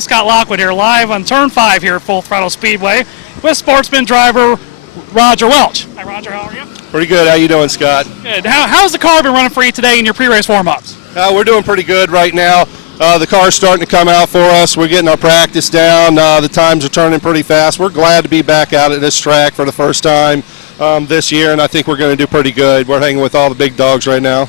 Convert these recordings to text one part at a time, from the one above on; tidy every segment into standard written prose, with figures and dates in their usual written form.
I'm Scott Lockwood here live on Turn 5 here at Full Throttle Speedway with sportsman driver Roger Welch. Hi Roger, how are you? Pretty good. How you doing, Scott? Good. How's the car been running for you today in your pre-race warm-ups? We're doing pretty good right now. The car's starting to come out for us. We're getting our practice down. The times are turning pretty fast. We're glad to be back out at this track for the first time this year, and I think we're going to do pretty good. We're hanging with all the big dogs right now.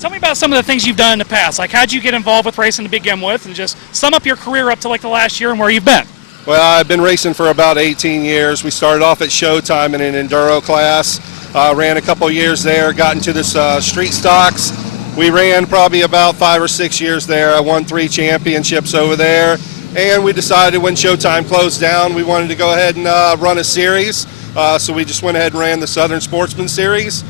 Tell me about some of the things you've done in the past. Like, how'd you get involved with racing to begin with, and just sum up your career up to like the last year and where you've been? Well, I've been racing for about 18 years. We started off at Showtime in an enduro class. Ran a couple years there, got into this street stocks. We ran probably about 5 or 6 years there. I won 3 championships over there. And we decided when Showtime closed down, we wanted to go ahead and run a series. So we just went ahead and ran the Southern Sportsman Series.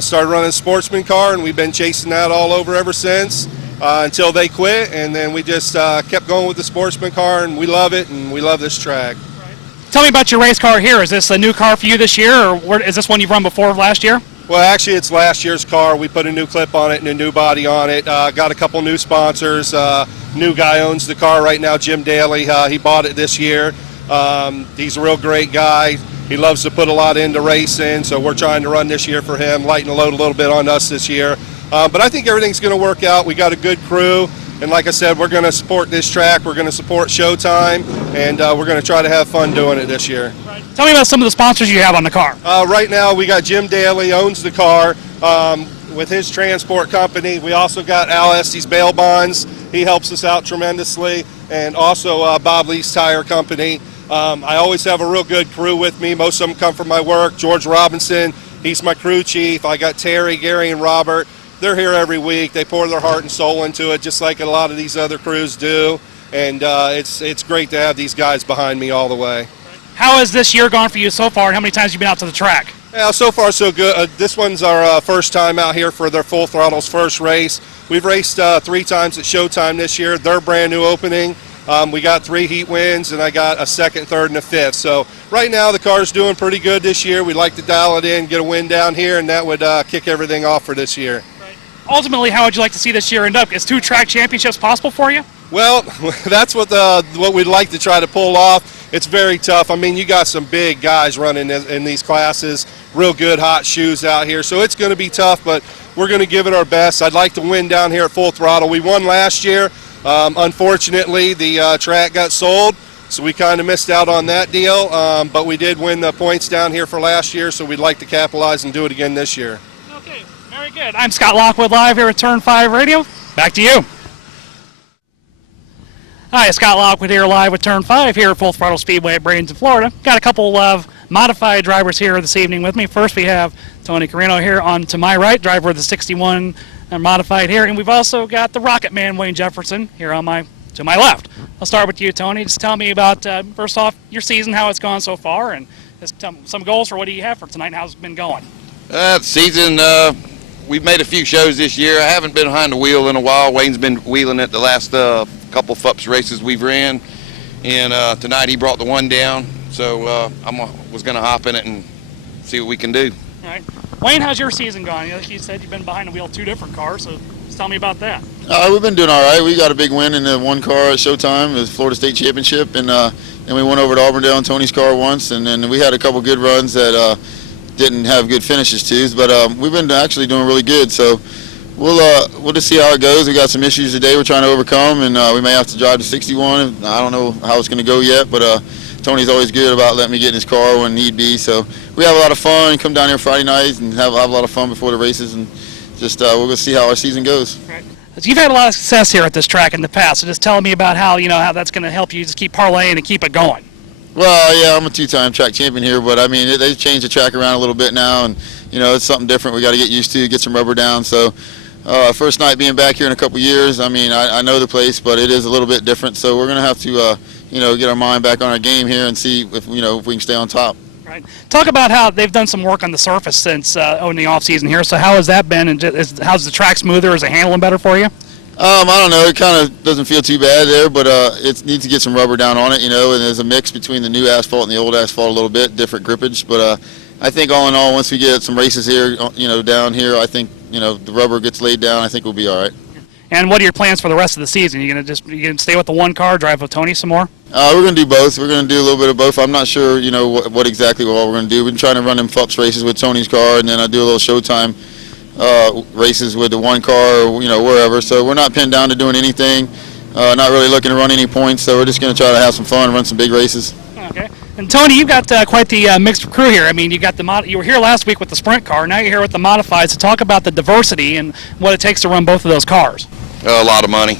Started running a sportsman car, and we've been chasing that all over ever since until they quit. And then we just kept going with the sportsman car, and we love it, and we love this track. Tell me about your race car here. Is this a new car for you this year, or is this one you've run before last year? Well, actually, it's last year's car. We put a new clip on it and a new body on it. Got a couple new sponsors. New guy owns the car right now, Jim Daly. He bought it this year. He's a real great guy. He loves to put a lot into racing, so we're trying to run this year for him, lighten the load a little bit on us this year. But I think everything's going to work out. We got a good crew, and like I said, we're going to support this track. We're going to support Showtime, and we're going to try to have fun doing it this year. Right. Tell me about some of the sponsors you have on the car. Right now, we got Jim Daly, owns the car with his transport company. We also got Al Estes Bail Bonds. He helps us out tremendously, and also Bob Lee's Tire Company. I always have a real good crew with me. Most of them come from my work. George Robinson, he's my crew chief. I got Terry, Gary, and Robert. They're here every week. They pour their heart and soul into it, just like a lot of these other crews do. And it's great to have these guys behind me all the way. How has this year gone for you so far, and how many times have you been out to the track? Yeah, so far so good. This one's our first time out here for their Full Throttle's first race. We've raced 3 times at Showtime this year. Their brand new opening. We got 3 heat wins, and I got a 2nd, 3rd, and a 5th. So right now the car's doing pretty good this year. We'd like to dial it in, get a win down here, and that would kick everything off for this year. Right. Ultimately, how would you like to see this year end up? Is 2 track championships possible for you? Well, that's what we'd like to try to pull off. It's very tough. I mean, you got some big guys running in these classes, real good hot shoes out here. So it's going to be tough, but we're going to give it our best. I'd like to win down here at Full Throttle. We won last year. Unfortunately, the track got sold, so we kind of missed out on that deal, but we did win the points down here for last year, so we'd like to capitalize and do it again this year. Okay, very good. I'm Scott Lockwood live here at Turn 5 Radio. Back to you. Hi, Scott Lockwood here live with Turn 5 here at Full Throttle Speedway at Bradenton, Florida. Got a couple of modified drivers here this evening with me. First, we have Tony Carino here on to my right, driver of the 61 modified here, and we've also got the Rocket Man Wayne Jefferson here on to my left. I'll start with you, Tony. Just tell me about first off your season, how it's gone so far, and just some goals for what do you have for tonight and how's it been going. The season, we've made a few shows this year. I haven't been behind the wheel in a while. Wayne's been wheeling it the last couple FUPS races we've ran, and tonight he brought the one down, so I was going to hop in it and see what we can do. All right. Wayne, how's your season going? Like you said, you've been behind the wheel 2 different cars, so just tell me about that. We've been doing all right. We got a big win in the one car at Showtime, the Florida State Championship, and we went over to Auburndale in Tony's car once, and then we had a couple good runs that didn't have good finishes too, but we've been actually doing really good. So we'll just see how it goes. We got some issues today we're trying to overcome, and we may have to drive to 61. I don't know how it's going to go yet, but Tony's always good about letting me get in his car when need be. So we have a lot of fun. Come down here Friday nights and have a lot of fun before the races, and just we'll go see how our season goes. Right. So you've had a lot of success here at this track in the past. So just tell me about how how that's going to help you just keep parlaying and keep it going. Well, yeah, I'm a 2-time track champion here, but I mean they changed the track around a little bit now, and it's something different. We got to get used to, get some rubber down. So first night being back here in a couple years. I mean I know the place, but it is a little bit different. So we're going to have to get our mind back on our game here and see if we can stay on top. Right. Talk about how they've done some work on the surface since in the off season here. So how has that been? And how's the track smoother? Is it handling better for you? I don't know. It kind of doesn't feel too bad there, but it needs to get some rubber down on it, and there's a mix between the new asphalt and the old asphalt a little bit, different grippage. But I think all in all, once we get some races here, down here, I think, the rubber gets laid down, I think we'll be all right. And what are your plans for the rest of the season? You gonna stay with the one car, drive with Tony some more? We're going to do both. We're going to do a little bit of both. I'm not sure, what exactly all we're going to do. We've been trying to run them FTS races with Tony's car, and then I do a little Showtime races with the one car, or, wherever. So we're not pinned down to doing anything. Not really looking to run any points. So we're just going to try to have some fun, run some big races. Okay. And Tony, you've got quite the mixed crew here. I mean, you were here last week with the sprint car. Now you're here with the modified. So talk about the diversity and what it takes to run both of those cars. A lot of money.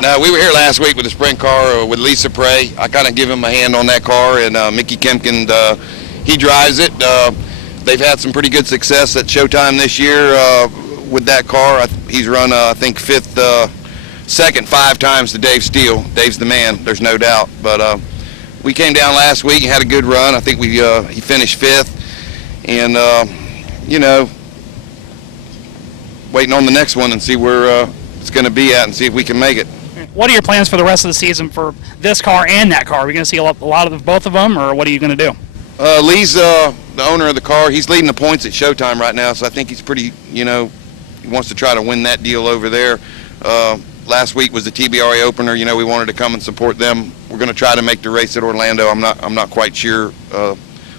No, we were here last week with the sprint car with Lisa Prey. I kind of give him a hand on that car, and Mickey Kempkin, he drives it. They've had some pretty good success at Showtime this year with that car. He's run, I think, second 5 times to Dave Steele. Dave's the man, there's no doubt. But we came down last week and had a good run. I think he finished 5th, and waiting on the next one and see where it's going to be at and see if we can make it. What are your plans for the rest of the season for this car and that car? Are we going to see a lot of both of them, or what are you going to do? Lee's the owner of the car. He's leading the points at Showtime right now, so I think he's pretty, he wants to try to win that deal over there. Last week was the TBRA opener. We wanted to come and support them. We're going to try to make the race at Orlando. I'm not quite sure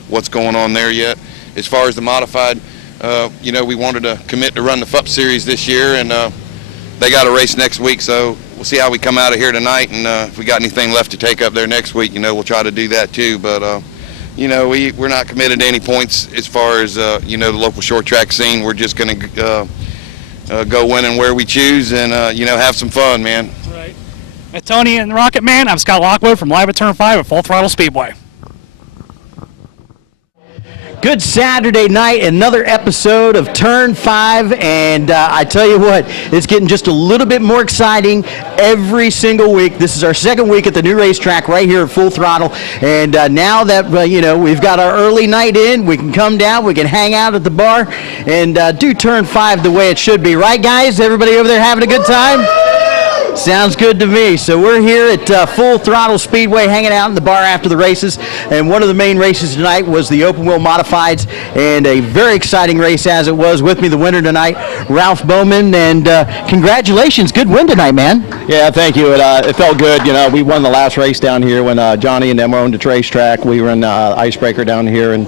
what's going on there yet. As far as the modified, we wanted to commit to run the FTS series this year, and they got a race next week, so we'll see how we come out of here tonight, and if we got anything left to take up there next week, we'll try to do that too. But we're not committed to any points as far as the local short track scene. We're just going to go when and where we choose, and have some fun, man. Right. With Tony and Rocket Man, I'm Scott Lockwood from live at Turn 5 at Full Throttle Speedway. Good Saturday night, another episode of Turn 5, and I tell you what, it's getting just a little bit more exciting every single week. This is our second week at the new racetrack right here at Full Throttle, and now that we've got our early night in, we can come down, we can hang out at the bar, and do Turn 5 the way it should be. Right, guys? Everybody over there having a good time? Sounds good to me. So we're here at Full Throttle Speedway hanging out in the bar after the races, and one of the main races tonight was the open wheel modifieds, and a very exciting race as it was. With me the winner tonight, Ralph Bowman, and congratulations, good win tonight, man. Yeah, thank you. It felt good. We won the last race down here when Johnny and them were on the racetrack. We were in Icebreaker down here and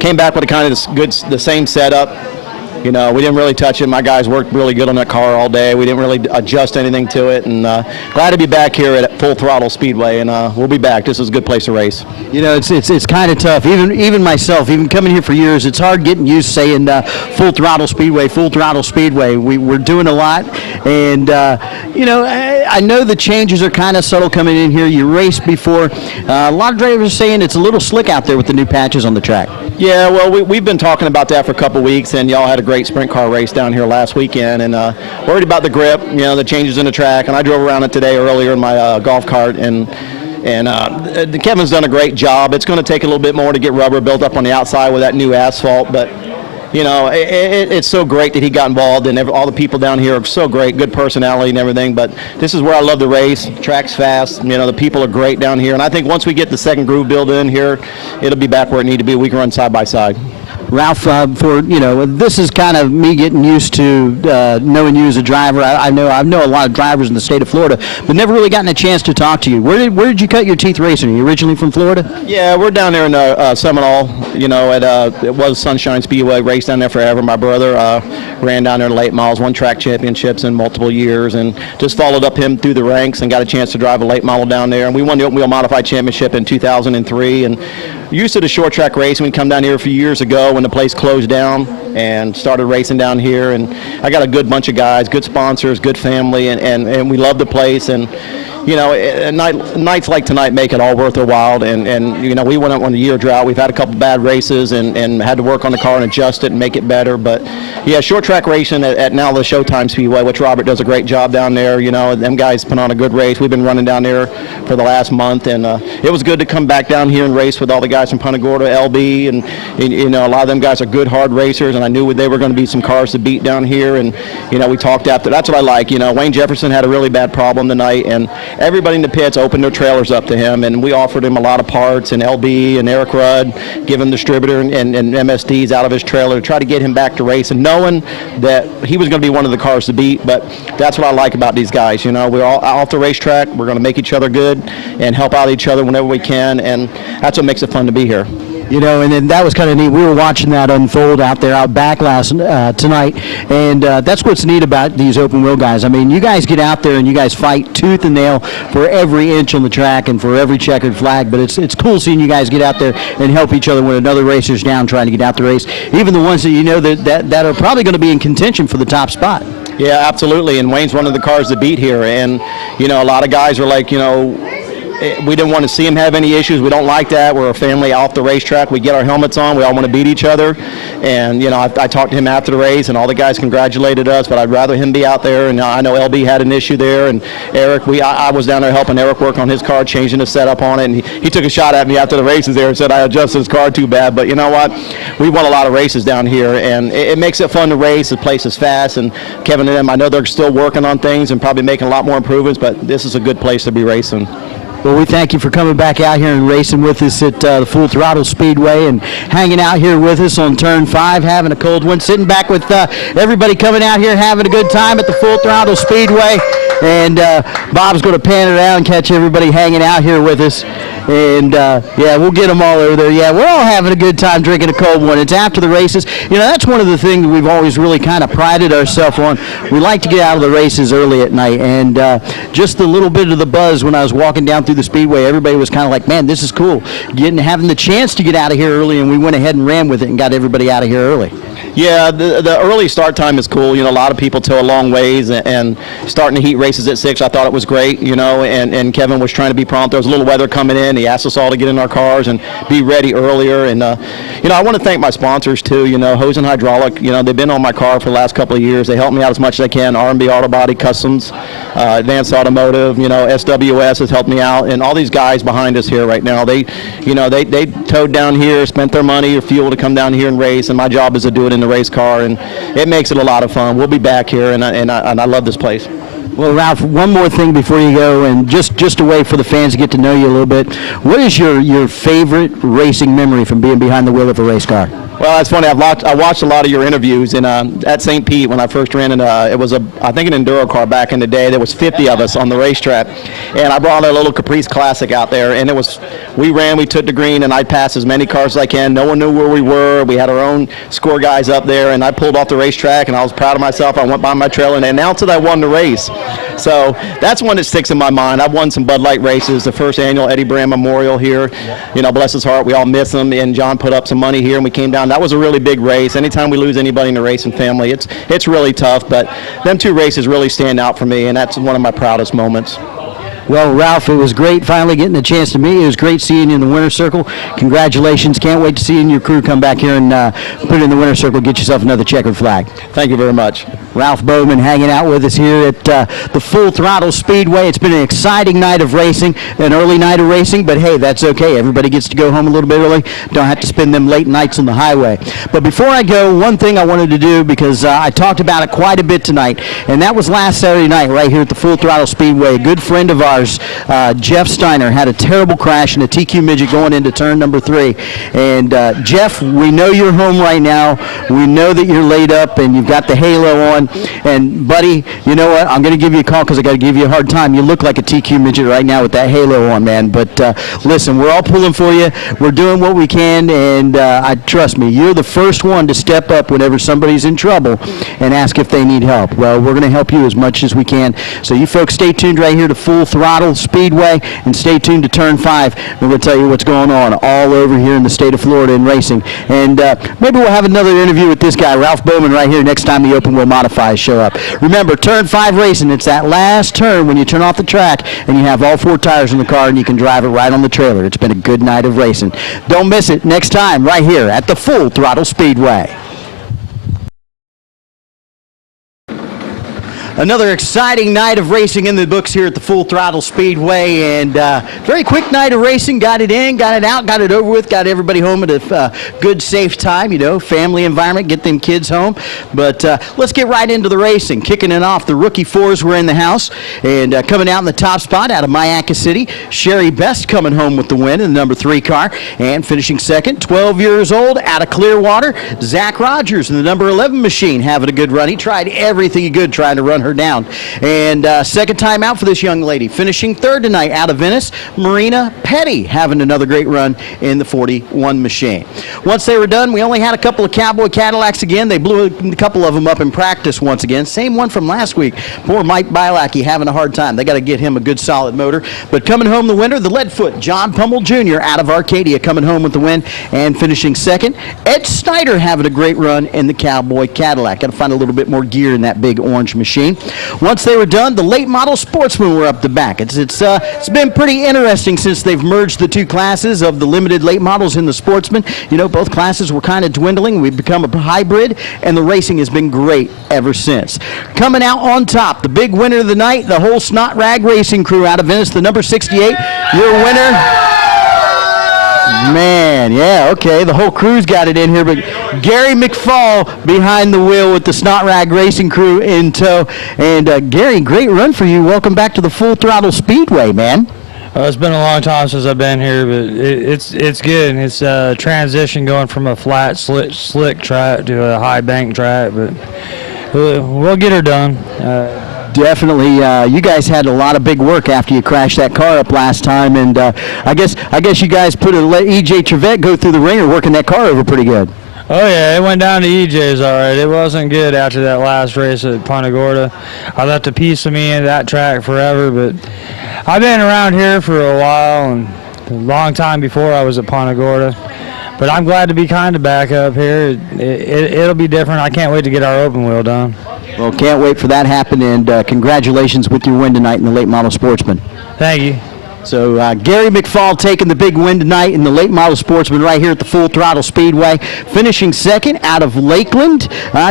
came back with the same setup. We didn't really touch it. My guys worked really good on that car all day. We didn't really adjust anything to it, and glad to be back here at Full Throttle Speedway, and we'll be back. This is a good place to race. It's kind of tough. Even myself, even coming here for years, it's hard getting used to saying Full Throttle Speedway, Full Throttle Speedway. We're doing a lot, and I know the changes are kind of subtle coming in here. You raced before. A lot of drivers are saying it's a little slick out there with the new patches on the track. Yeah, well, we've been talking about that for a couple weeks, and y'all had a great sprint car race down here last weekend, and worried about the grip, the changes in the track, and I drove around it today earlier in my golf cart, and Kevin's done a great job. It's going to take a little bit more to get rubber built up on the outside with that new asphalt, but it's so great that he got involved, and all the people down here are so great, good personality and everything. But this is where I love to race. Track's fast. The people are great down here, and I think once we get the second groove built in here, it'll be back where it needs to be. We can run side by side. Ralph, this is kind of me getting used to knowing you as a driver. I know a lot of drivers in the state of Florida, but never really gotten a chance to talk to you. Where did you cut your teeth racing? Are you originally from Florida? Yeah, we're down there in Seminole. It was Sunshine Speedway. Raced down there forever. My brother ran down there in late models, won track championships in multiple years, and just followed up him through the ranks and got a chance to drive a late model down there. And we won the open wheel modified championship in 2003. And used to the short track racing. We come down here a few years ago when the place closed down and started racing down here, and I got a good bunch of guys, good sponsors, good family, and we love the place. And nights like tonight make it all worth their while. And we went on a year drought. We've had a couple bad races and had to work on the car and adjust it and make it better. But yeah, short track racing at now the Showtime Speedway, which Robert does a great job down there. Them guys put on a good race. We've been running down there for the last month, and it was good to come back down here and race with all the guys from Punta Gorda, LB, and a lot of them guys are good hard racers, and I knew they were going to be some cars to beat down here. And we talked after. That's what I like. Wayne Jefferson had a really bad problem tonight, and everybody in the pits opened their trailers up to him, and we offered him a lot of parts, and LB and Eric Rudd, give him distributor and MSDs out of his trailer to try to get him back to racing, knowing that he was going to be one of the cars to beat. But that's what I like about these guys. You know, we're all off the racetrack. We're going to make each other good and help out each other whenever we can, and that's what makes it fun to be here. You know, and then that was kind of neat. We were watching that unfold out there, out back tonight, and that's what's neat about these open wheel guys. I mean, you guys get out there and you guys fight tooth and nail for every inch on the track and for every checkered flag, but it's cool seeing you guys get out there and help each other when another racer's down trying to get out the race, even the ones that you know that are probably going to be in contention for the top spot. Yeah, absolutely, and Wayne's one of the cars to beat here, and, you know, a lot of guys are like, you know, we didn't want to see him have any issues. We don't like that. We're a family off the racetrack. We get our helmets on. We all want to beat each other. And, you know, I talked to him after the race, and all the guys congratulated us, but I'd rather him be out there. And I know LB had an issue there. And Eric, I was down there helping Eric work on his car, changing the setup on it. And he took a shot at me after the races there and said I adjusted his car too bad. But you know what? We won a lot of races down here, and it makes it fun to race. The place is fast. And Kevin and them, I know they're still working on things and probably making a lot more improvements, but this is a good place to be racing. Well, we thank you for coming back out here and racing with us at the Full Throttle Speedway and hanging out here with us on Turn 5, having a cold one, sitting back with everybody coming out here having a good time at the Full Throttle Speedway. And Bob's going to pan it out and catch everybody hanging out here with us. And, yeah, we'll get them all over there. Yeah, we're all having a good time drinking a cold one. It's after the races. You know, that's one of the things that we've always really kind of prided ourselves on. We like to get out of the races early at night. And just a little bit of the buzz when I was walking down through the Speedway, everybody was kind of like, man, this is cool. Having the chance to get out of here early, and we went ahead and ran with it and got everybody out of here early. Yeah, the early start time is cool. You know, a lot of people tow a long ways, and starting the heat races at 6, I thought it was great, you know, and Kevin was trying to be prompt. There was a little weather coming in. He asked us all to get in our cars and be ready earlier. And, you know, I want to thank my sponsors, too. You know, Hose and Hydraulic, you know, they've been on my car for the last couple of years. They help me out as much as they can. R&B Auto Body Customs, Advanced Automotive, you know, SWS has helped me out. And all these guys behind us here right now, they towed down here, spent their money or fuel to come down here and race. And my job is to do it in the race car, and it makes it a lot of fun. We'll be back here, and I love this place. Well, Ralph, one more thing before you go, and just a way for the fans to get to know you a little bit. What is your favorite racing memory from being behind the wheel of a race car? Well, it's funny. I watched a lot of your interviews, and at St. Pete when I first ran, it was I think an enduro car back in the day. There was 50 of us on the racetrack, and I brought a little Caprice Classic out there, and we took the green, and I passed as many cars as I can. No one knew where we were. We had our own score guys up there, and I pulled off the racetrack, and I was proud of myself. I went by my trailer, and they announced that I won the race. So that's one that sticks in my mind. I've won some Bud Light races, the first annual Eddie Brand Memorial here. You know, bless his heart, we all miss him, and John put up some money here, and we came down. That was a really big race. Anytime we lose anybody in the racing family, it's really tough, but them two races really stand out for me, and that's one of my proudest moments. Well, Ralph, it was great finally getting a chance to meet you. It was great seeing you in the winner's circle. Congratulations. Can't wait to see you and your crew come back here and put it in the winner's circle, get yourself another checkered flag. Thank you very much. Ralph Bowman hanging out with us here at the Full Throttle Speedway. It's been an exciting night of racing, an early night of racing, but hey, that's okay. Everybody gets to go home a little bit early. Don't have to spend them late nights on the highway. But before I go, one thing I wanted to do, because I talked about it quite a bit tonight, and that was last Saturday night right here at the Full Throttle Speedway. A good friend of ours, Jeff Steiner, had a terrible crash in a TQ midget going into turn number 3. And Jeff, we know you're home right now. We know that you're laid up and you've got the halo on. And buddy, you know what? I'm going to give you a call because I got to give you a hard time. You look like a TQ midget right now with that halo on, man. But listen, we're all pulling for you. We're doing what we can, and trust me, you're the first one to step up whenever somebody's in trouble and ask if they need help. Well, we're going to help you as much as we can. So you folks stay tuned right here to Full Throttle Speedway, and stay tuned to Turn 5. We're going to tell you what's going on all over here in the state of Florida in racing. And maybe we'll have another interview with this guy, Ralph Bowman, right here next time the Open Wheel Modifieds show up. Remember, Turn 5 racing, it's that last turn when you turn off the track and you have all 4 tires in the car and you can drive it right on the trailer. It's been a good night of racing. Don't miss it next time right here at the Full Throttle Speedway. Another exciting night of racing in the books here at the Full Throttle Speedway, and very quick night of racing. Got it in, got it out, got it over with, got everybody home at a good, safe time, family environment, get them kids home. But let's get right into the racing. Kicking it off, the rookie fours were in the house, and coming out in the top spot out of Myakka City, Sherry Best coming home with the win in the number 3 car, and finishing second, 12 years old, out of Clearwater, Zach Rogers in the number 11 machine, having a good run. He tried everything he could trying to run her down. And second time out for this young lady. Finishing third tonight out of Venice, Marina Petty having another great run in the 41 machine. Once they were done, we only had a couple of Cowboy Cadillacs again. They blew a couple of them up in practice once again. Same one from last week. Poor Mike Bielacki having a hard time. They got to get him a good solid motor. But coming home the winner, the Leadfoot, John Pummel Jr. out of Arcadia coming home with the win and finishing second. Ed Snyder having a great run in the Cowboy Cadillac. Got to find a little bit more gear in that big orange machine. Once they were done, the late model sportsmen were up the back. It's been pretty interesting since they've merged the two classes of the limited late models and the sportsmen. Both classes were kind of dwindling. We've become a hybrid, and the racing has been great ever since. Coming out on top, the big winner of the night, the whole Snot Rag Racing crew out of Venice, the number 68, your winner. Man, yeah, okay, the whole crew's got it in here, but Gary McFall behind the wheel with the Snot Rag Racing crew in tow. And Gary, great run for you. Welcome back to the Full Throttle Speedway, man. It's been a long time since I've been here, but it's good. It's a transition going from a flat, slick track to a high bank track, but we'll get her done. Definitely, you guys had a lot of big work after you crashed that car up last time, and I guess you guys let EJ Trevette go through the ringer working that car over pretty good. Oh yeah, it went down to EJ's all right. It wasn't good after that last race at Punta Gorda. I left a piece of me in that track forever, but I've been around here for a while and a long time before I was at Punta Gorda. But I'm glad to be kind of back up here. It'll be different. I can't wait to get our open wheel done. Well, can't wait for that to happen, and congratulations with your win tonight in the late model sportsman. Thank you. So Gary McFall taking the big win tonight in the late model sportsman right here at the Full Throttle Speedway. Finishing second out of Lakeland,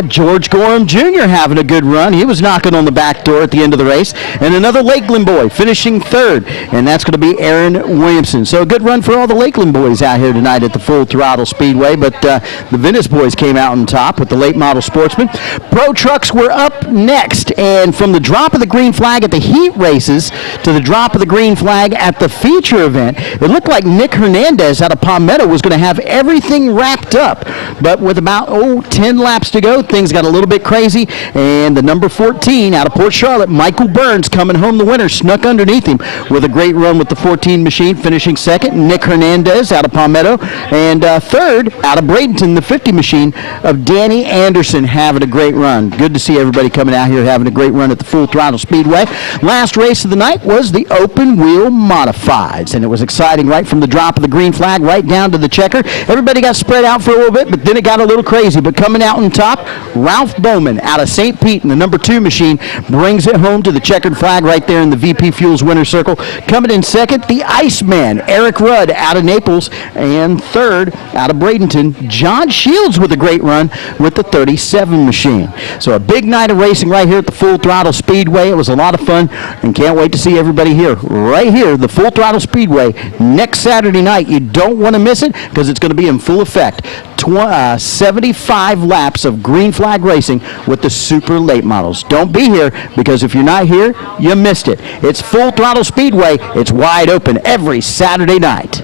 George Gorham Jr. having a good run. He was knocking on the back door at the end of the race. And another Lakeland boy finishing third, and that's going to be Aaron Williamson. So a good run for all the Lakeland boys out here tonight at the Full Throttle Speedway. But the Venice boys came out on top with the late model sportsman. Pro trucks were up next, and from the drop of the green flag at the heat races to the drop of the green flag at the feature event, it looked like Nick Hernandez out of Palmetto was going to have everything wrapped up. But with about 10 laps to go, things got a little bit crazy, and the number 14 out of Port Charlotte, Michael Burns, coming home the winner, snuck underneath him with a great run with the 14 machine, finishing second. Nick Hernandez out of Palmetto, and third out of Bradenton, the 50 machine of Danny Anderson, having a great run. Good to see everybody coming out here having a great run at the Full Throttle Speedway. Last race of the night was the open wheel modifieds, and it was exciting right from the drop of the green flag right down to the checker. Everybody got spread out for a little bit, but then it got a little crazy. But coming out on top, Ralph Bowman out of St. Pete in the number 2 machine brings it home to the checkered flag right there in the VP Fuels winner circle. Coming in second, the Iceman, Eric Rudd out of Naples, and third out of Bradenton, John Shields with a great run with the 37 machine. So a big night of racing right here at the Full Throttle Speedway. It was a lot of fun, and can't wait to see everybody here, right here, the Full Throttle Speedway next Saturday night. You don't want to miss it because it's going to be in full effect. 75 laps of green flag racing with the super late models. Don't be here, because if you're not here, you missed it. It's Full Throttle Speedway. It's wide open every Saturday night.